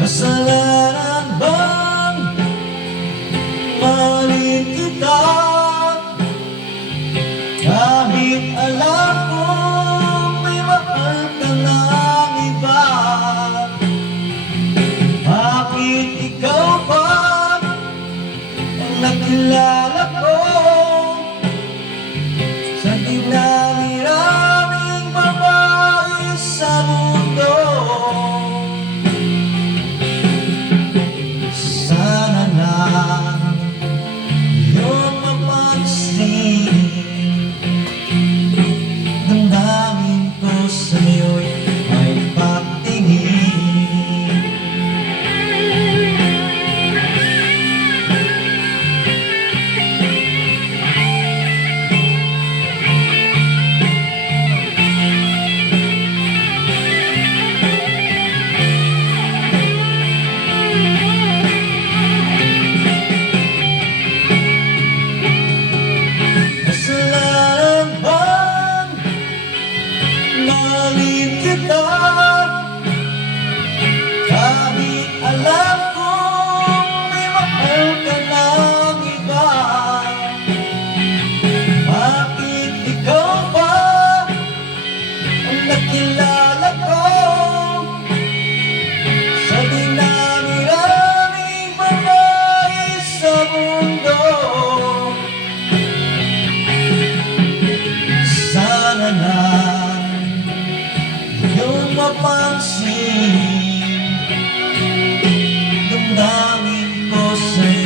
Kasalanan bang mahalin kita? Kahit alam kong may mahal ka ng iba. Bakit ikaw ba ang nakilala ko sa dinami-raming babae sa mundo? Sana lang iyong mapansin, damdamin ko sa'yo'y may pagtingin. Mahalin kita kahit alam kong may mahal ka ng iba. Bakit ikaw ba ang nakilala ko sa dinami-raming babae sa mundo? Sana lang iyong mapansin, damdamin ko sa'yo